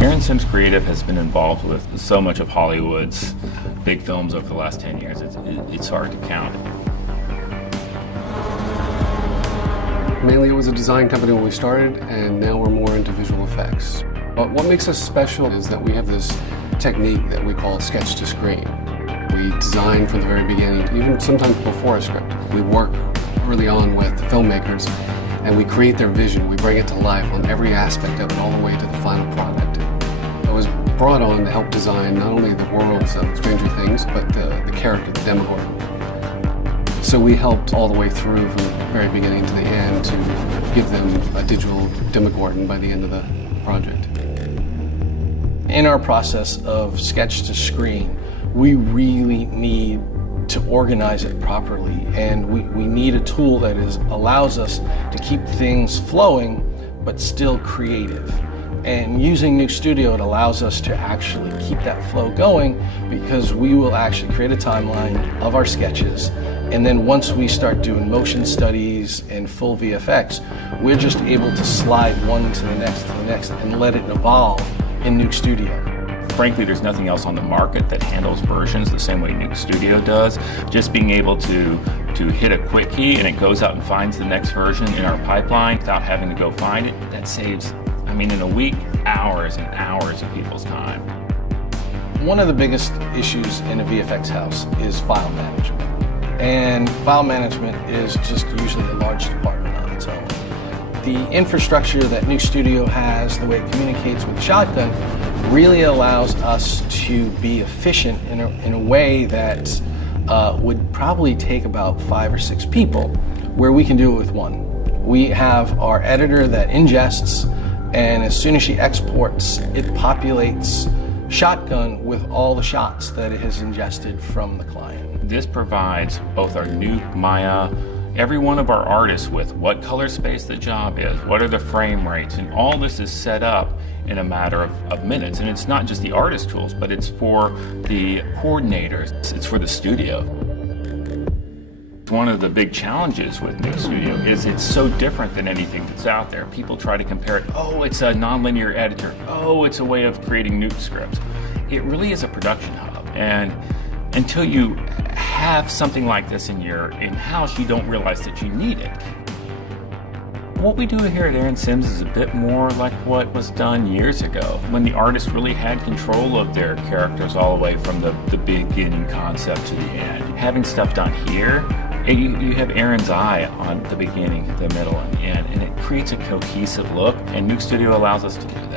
Aaron Sims Creative has been involved with so much of Hollywood's big films over the last 10 years, it's hard to count. Mainly it was a design company when we started, and now we're more into visual effects. But what makes us special is that we have this technique that we call sketch to screen. We design from the very beginning, even sometimes before a script. We work early on with filmmakers, and we create their vision. We bring it to life on every aspect of it, all the way to the final product. I was brought on to help design not only the worlds of Stranger Things, but the character, the Demogorgon. So we helped all the way through from the very beginning to the end to give them a digital Demogorgon by the end of the project. In our process of sketch to screen, we really need to organize it properly, and we need a tool that allows us to keep things flowing but still creative. And using Nuke Studio, it allows us to actually keep that flow going, because we will actually create a timeline of our sketches, and then once we start doing motion studies and full VFX, we're just able to slide one to the next and let it evolve in Nuke Studio. Frankly, there's nothing else on the market that handles versions the same way Nuke Studio does. Just being able to hit a quick key and it goes out and finds the next version in our pipeline without having to go find it, that saves, in a week, hours and hours of people's time. One of the biggest issues in a VFX house is file management. And file management is just usually a large department on its own. The infrastructure that Nuke Studio has, the way it communicates with Shotgun, really allows us to be efficient in a way that would probably take about 5 or 6 people, where we can do it with one. We have our editor that ingests, and as soon as she exports, it populates Shotgun with all the shots that it has ingested from the client. This provides both our Nuke, Maya, every one of our artists with what color space the job is, what are the frame rates, and all this is set up in a matter of minutes. And it's not just the artist tools, but it's for the coordinators, it's for the studio. One of the big challenges with Nuke Studio is it's so different than anything that's out there. People try to compare it, oh, it's a nonlinear editor, oh, it's a way of creating Nuke scripts. It really is a production hub, and until you have something like this in-house, you don't realize that you need it. What we do here at Aaron Sims is a bit more like what was done years ago, when the artists really had control of their characters all the way from the beginning concept to the end. Having stuff done here, you have Aaron's eye on the beginning, the middle, and the end, and it creates a cohesive look, and Nuke Studio allows us to do that.